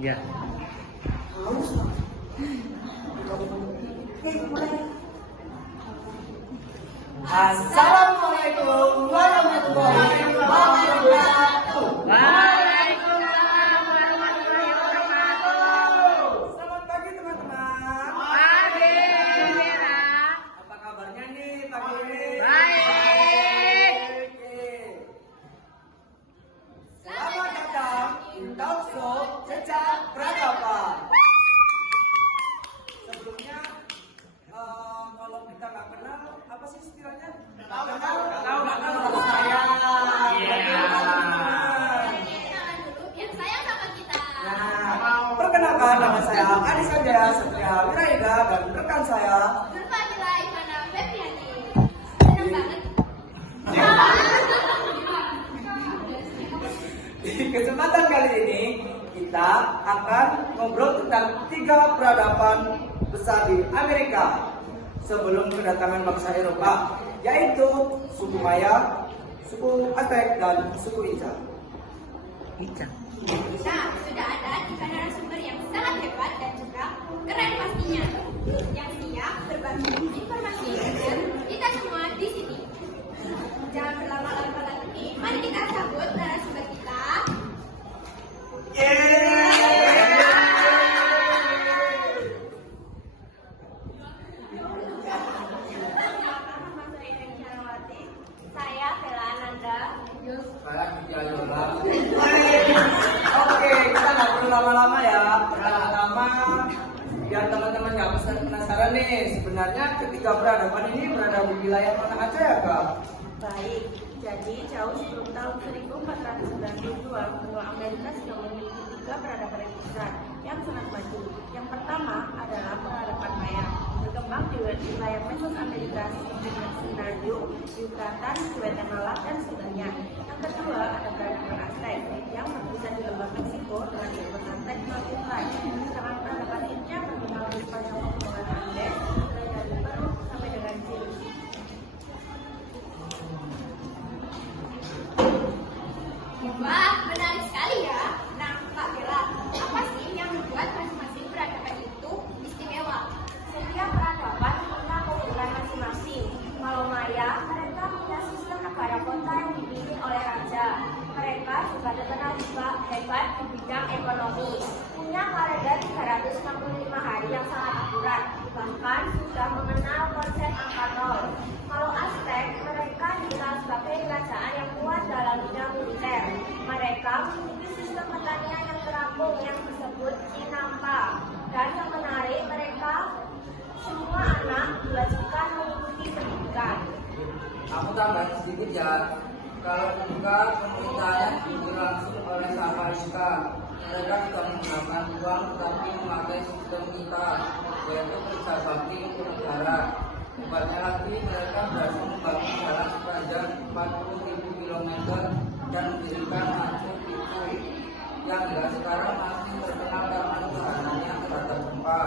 Ya. Assalamualaikum warahmatullahi wabarakatuh. Waalaikumsalam warahmatullahi wabarakatuh. Selamat pagi teman-teman. Pagi, Mira. Apa kabarnya nih pagi ini? Baik. Oke. Selamat datang di Talk Show Cecak Peradaban. Sebelumnya, kalau kita nggak kenal, apa sih istilahnya? Tahu kenal sama saya. Iya. Nah, perkenalkan nama saya Adi Sanjaya Satria Wiraida dan rekan saya. Di kesempatan kali ini kita akan ngobrol tentang 3 peradaban besar di Amerika sebelum kedatangan bangsa Eropa, yaitu suku Maya, suku Aztec, dan suku Inca. Nah, sudah ada 3 narasumber yang sangat hebat dan juga keren pastinya, yang siap berbagi informasi dan kita semua di sini. Jangan berlama-lama lagi, mari kita sambut narasumber kita. Saya Vela Ananda. Oke, kita nggak perlu lama-lama ya. Pertama-tama biar teman-teman nggak penasaran nih, sebenarnya ketiga peradaban ini berada di wilayah mana aja ya Kak? Baik, jadi jauh sebelum tahun 1492, benua Amerika sudah memiliki 3 peradaban yang besar yang sangat maju. Yang pertama adalah peradaban Maya, berkembang di wilayah Mesoamerika seperti Sinarju, Yucatan, Guatemala, dan sekitarnya. Yang kedua ada peradaban Aztec yang berpusat di lembah Meksiko dengan jabatan Tecmacetlan. Sedangkan peradaban Inca berkembang di sepanjang pegunungan Andes, mulai dari Peru sampai dengan Chile. Wah, menarik sekali ya. Nah, Kak Bella, apa sih yang membuat masing-masing peradaban itu istimewa? Setiap peradaban punya keunggulan masing-masing. Kalau Maya, mereka punya sistem negara kota yang dipimpin oleh raja. Mereka juga terkenal juga hebat di bidang ekonomi. Punya kalender 365 hari yang sangat akurat, bahkan sudah mengenal konsep angka 0. Kalau Aztec, mereka dikenal sebagai kerajaan yang kuat dalam bidang militer. Mereka memiliki sistem pertanian yang terampung yang disebut Chinampa. Dan yang menarik, mereka semua anak diwajibkan mengikuti pendidikan. Aku tambahin sedikit ya. Kalau Inka pemerintahannya dipimpin langsung oleh Saka Inka. Mereka tidak menggunakan uang tetapi memakai sistem kita, yaitu kerja bakti untuk negara. Hebatnya lagi, mereka berhasil membangun jalan sepanjang 40.000 km dan mendirikan Machu Picchu yang hingga sekarang masih terkenal karena ketahanannya terhadap gempa.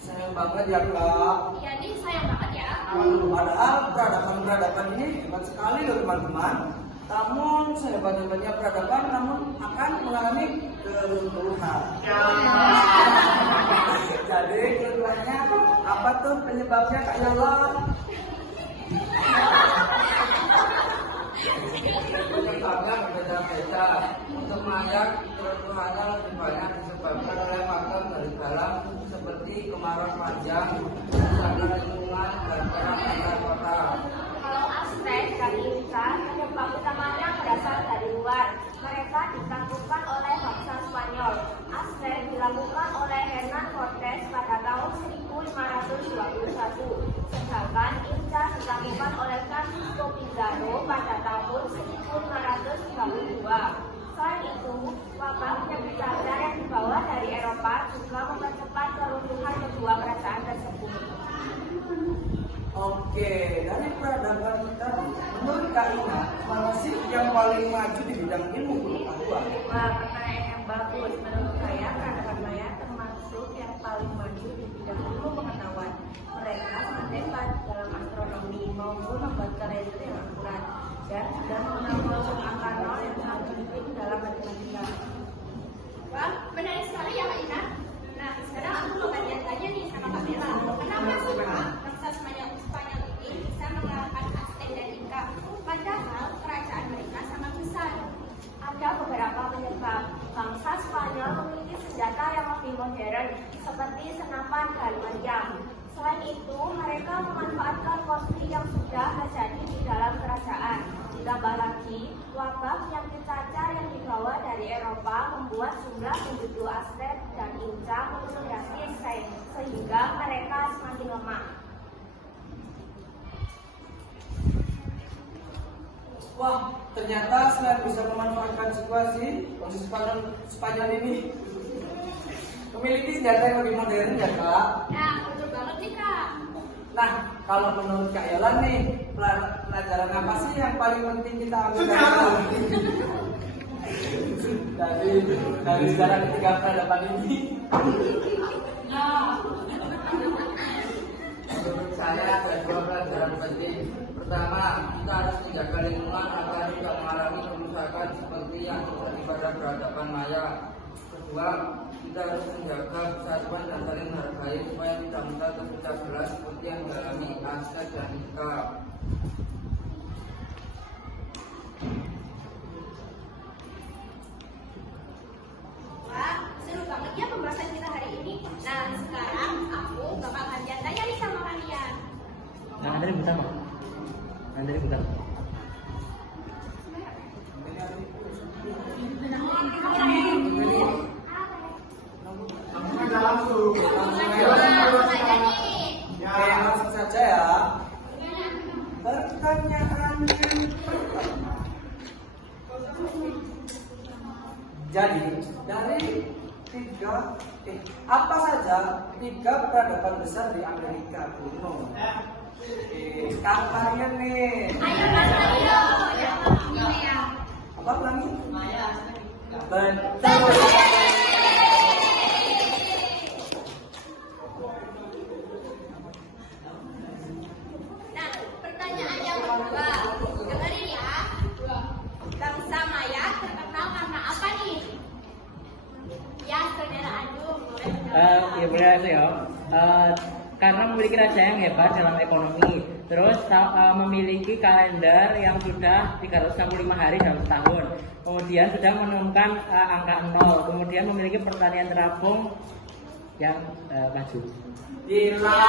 Sayang banget ya Kak. Iya nih, sayang banget ya. Padahal peradaban ini hebat sekali loh teman-teman. Namun sehebat-hebatnya peradaban, namun akan mengalami keruntuhan. Jadi keruntuhannya apa tuh penyebabnya Kak Yola? Penyebabnya berbeda-beda. Untuk Maya, keruntuhannya lebih banyak disebabkan oleh faktor dari dalam seperti kemarau panjang, kerusakan lingkungan, dan perang antar kota. Kalau Aztec dan Inca, penyebab utamanya berasal dari luar. Mereka ditaklukkan oleh bangsa Spanyol. Aztec dilakukan oleh Hernán Cortés pada tahun 1521. Sedangkan Inca dilakukan oleh Francisco Pizarro pada tahun 1532. Selain itu, wabah penyakit cacar yang dibawa dari Eropa juga mempercepat keruntuhan kedua kerajaan tersebut. Oke, dari peradaban kita, menurut Kak Ina, mana sih yang paling maju di bidang ilmu pengetahuan? Wah, pertanyaan yang bagus. Menurut saya, peradaban Maya termasuk yang paling maju di bidang ilmu pengetahuan. Mereka sangat hebat dalam astronomi maupun membuat kalender yang akurat dan sudah mengenal konsep angka 0 yang sangat penting dalam matematika. itu, mereka memanfaatkan konflik yang sudah terjadi di dalam kerajaan. Ditambah lagi, wabah penyakit cacar yang dibawa dari Eropa membuat jumlah penduduk Aztec dan Inca menurun drastis sehingga mereka semakin lemah. Wah, ternyata selain bisa memanfaatkan situasi, kondisi Spanyol ini memiliki senjata yang lebih modern ya Kak. Nah, betul banget nih Kak. Nah, kalau menurut Kak Yolan nih, pelajaran apa sih yang paling penting kita ambil dari sejarah ketiga peradaban ini? Menurut saya ada dua pelajaran penting. Pertama, kita harus menjaga lingkungan agar tidak mengalami kerusakan seperti yang terjadi pada peradaban Maya. Kedua, kita harus menjaga persatuan dan saling menghargai supaya tidak mudah terpecah belah seperti yang dialami Aztec dan Inca. Wah, seru banget ya pembahasan kita hari ini. Nah, sekarang aku bakal tanya nih sama kalian. Nah, dari pertama. Dari pertama. Langsung aja nih. Oke, langsung saja ya. Pertanyaan yang pertama. Jadi, dari apa saja tiga peradaban besar di Amerika kuno? Kang Marian nih. Ayo Mas Mario. Ini ya. Apa ulangi? Betul. Nah, pertanyaan yang kedua. Dengerin ya. Bangsa Maya terkenal karena apa nih? Ya, saudara Anu, boleh menjawab. Ya boleh saya. Karena memiliki raja yang hebat dalam ekonomi, terus memiliki kalender yang sudah 365 hari dalam setahun, kemudian sudah menemukan angka 0, kemudian memiliki pertanian terapung yang maju. Gila.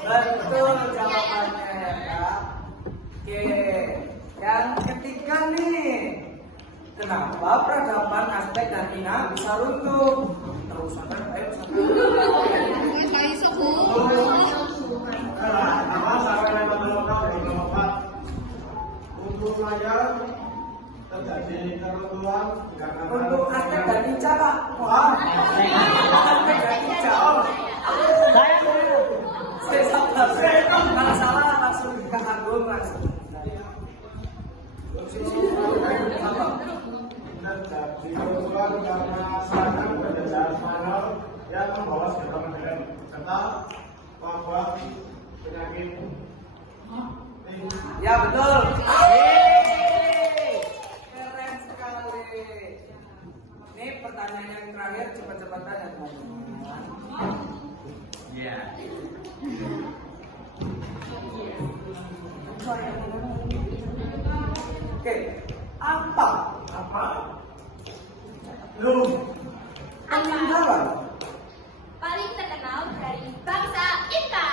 Betul jawabannya ya Kak. Oke, yang ketiga nih. Kenapa peradaban Aztec dan Inca bisa runtuh? Terus sampai Untuk saya terjadi keruntuhan karena untuk Aztec dan Inca Pak. Wah, Aztec dan Inca. Saya sabar. Kalau salah langsung ke Agung langsung. terjadi keruntuhan karena serangan penjajahan Spanyol yang membawa senjata modern serta wabah penyakit. Ya betul. Keren sekali. Ini pertanyaan yang terakhir, cepat-cepatan ya teman-teman. Iya. Oke, apa? Lu peninggalan Paling terkenal dari bangsa Inca.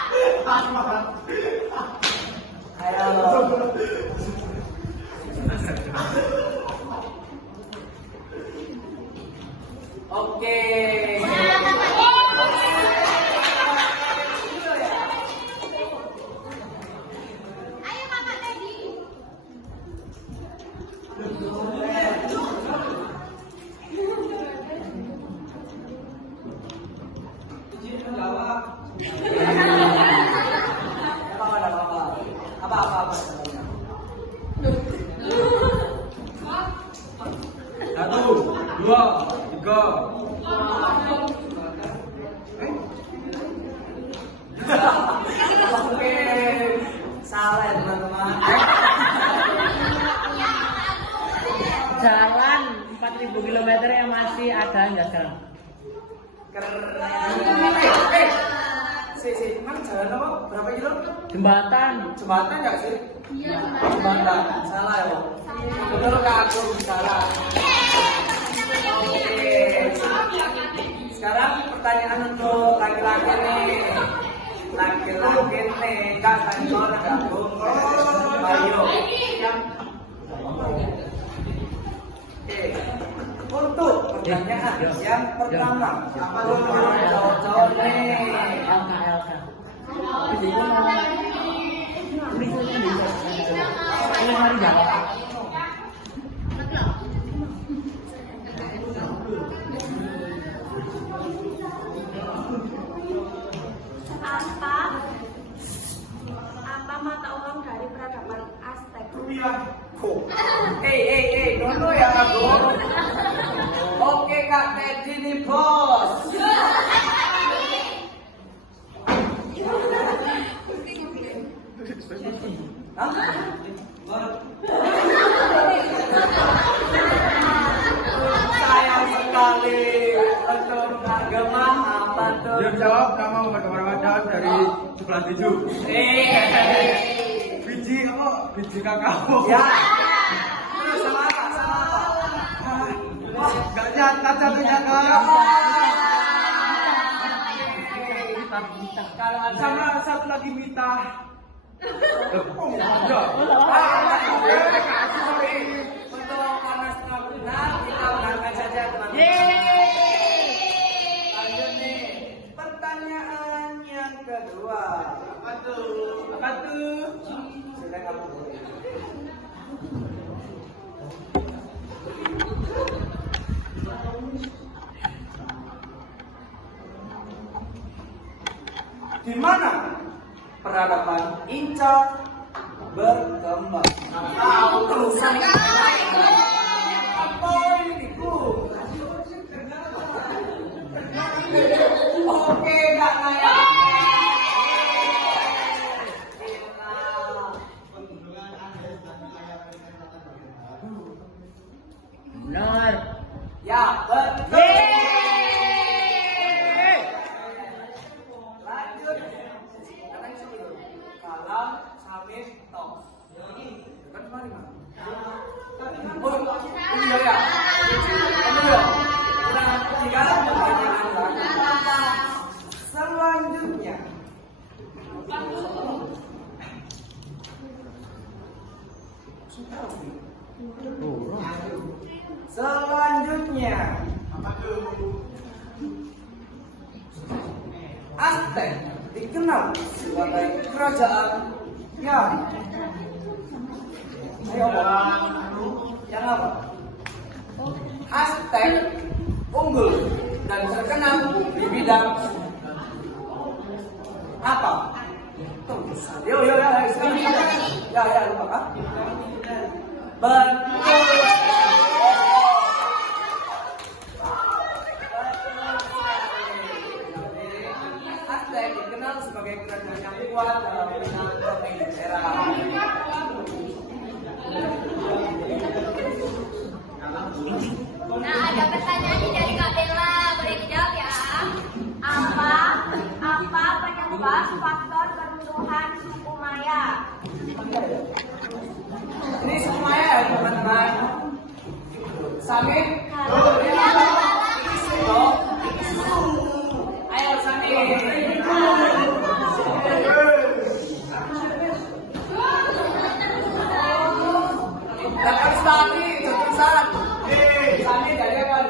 Ayo. Oke. Ayo Kakak Teddy. Jawab. Apa? Satu, dua, tiga. Oke, salah ya teman-teman. Jalan 4.000 km yang masih ada hingga sekarang. Keren. Emang jalan apa? Berapa kilo? Jembatan. Jembatan nggak sih? Iya, jembatan. Salah ya, Bang? Betul Kak Agung, salah. Oke. Sekarang pertanyaan untuk laki-laki nih. Laki-laki nih, Kak Sanjol gabung Bayu. Oke, untuk pertanyaan yang pertama, untuk cowok-cowok nih. Apa mata uang dari peradaban Aztec? Dulu ya aku. Oke Kak Teddy nih bos. Hah? Sayang sekali untuk agama apa tuh? Dia jawab nama Muhammad Ramadan dari sebelah 7. Biji apa? Biji kakao. Ya. Terus sama apa? Sama apa? Wah, gak nyata jatuhnya kak. Kalau ada Sama satu lagi Mita. Oh, enggak. untuk karena setengah benar kita menangkan saja teman-teman. Lanjut nih. Pertanyaan yang kedua. Apa tuh? Apa tuh? Sudah kamu. Di mana peradaban Inca berkembang? Tahu terusan. Apa ini Bu? Oke, Kak Naya. Benar. Ya, betul. Lanjut. Kalam Samit Tok. Kan kemarin Mas? Oh, iya ya. Iya. Nah, sekarang pertanyaan selanjutnya. Selanjutnya. Aztec dikenal sebagai kerajaan yang yang apa? Aztec unggul dan terkenal di bidang apa? Yo, sekarang ya lupa kan? Betul. Aztec dikenal sebagai kerajaan yang kuat dalam bidang protein daerah. Nah, ada pertanyaan nih dari Kak Bella, boleh dijawab ya? Apa penyebab faktor keruntuhan suku Maya? Ini semuanya ya teman-teman. Samit. Ayo Samit. Dapat lagi keputusan. Samit dari apa?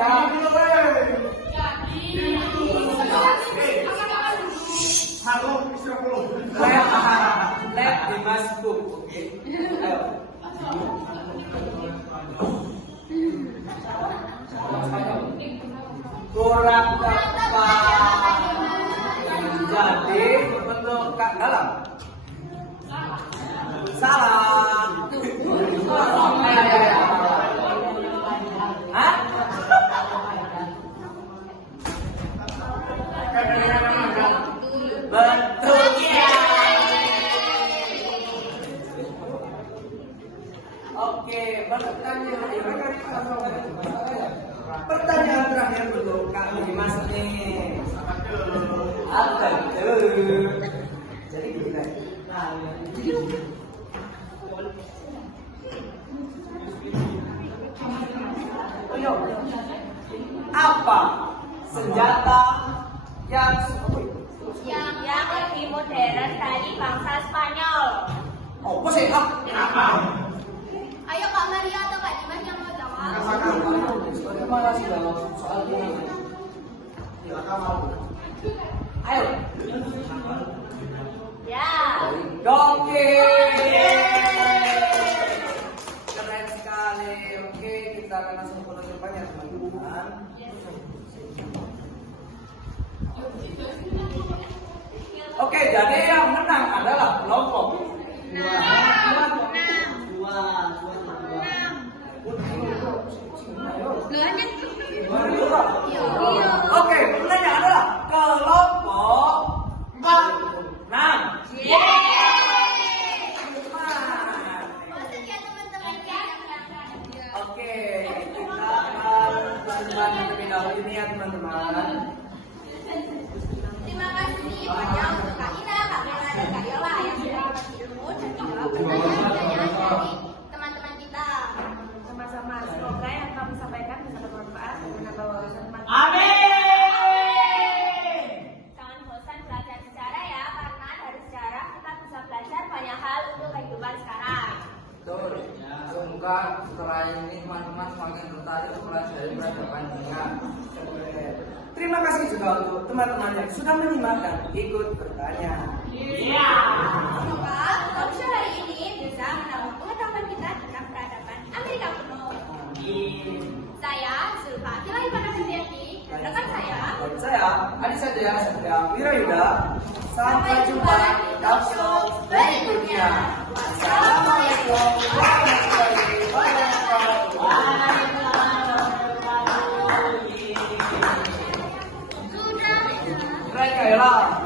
Lab di Masbuk. Oke. Ayo. Kurang tepat. Jadi untuk Kak Dalam. Salah. Hah? Betul ya. Oke, pertanyaan terakhir untuk Kak Dimas nih. Apa itu? Jadi gini. Apa senjata yang yang lebih modern dari bangsa Spanyol. oh apa sih Ayo Kak Maria atau Kak Dimas yang mau jawab. bagaimana sih dalam soal ini ayo Ya. oke keren sekali oke kita akan langsung penutupannya teman-teman. Oke, jadi yang menang adalah kelompok Oke, menangnya adalah kelompok 6. Maksud ya teman-teman ya. Oke, kita akan persembahan terlebih dahulu ini ya teman-teman. Terima kasih banyak untuk Kak Ina, Kak Bella, dan Kak Yola yang sudah berbagi ilmu dan menjawab pertanyaan-pertanyaan dari teman-teman kita. Sama-sama. Semoga yang kami sampaikan bisa bermanfaat dan menambah wawasan teman-teman. Jangan bosan belajar sejarah ya, karena dari sejarah kita bisa belajar banyak hal untuk kehidupan sekarang. Betul. Semoga setelah ini teman-teman semakin tertarik mempelajari peradaban dunia. Terima kasih juga untuk teman-teman yang sudah menyimak dan ikut bertanya. Semoga talk show hari ini bisa menambah pengetahuan kita tentang peradaban Amerika kuno. Saya Zulfa Kilai Panasuriati dan rekan saya. Dan saya, Adi Satria Satria Wirayuda. Sampai jumpa di talk show berikutnya. Assalamualaikum warahmatullahi wabarakatuh. Keren kayak lah.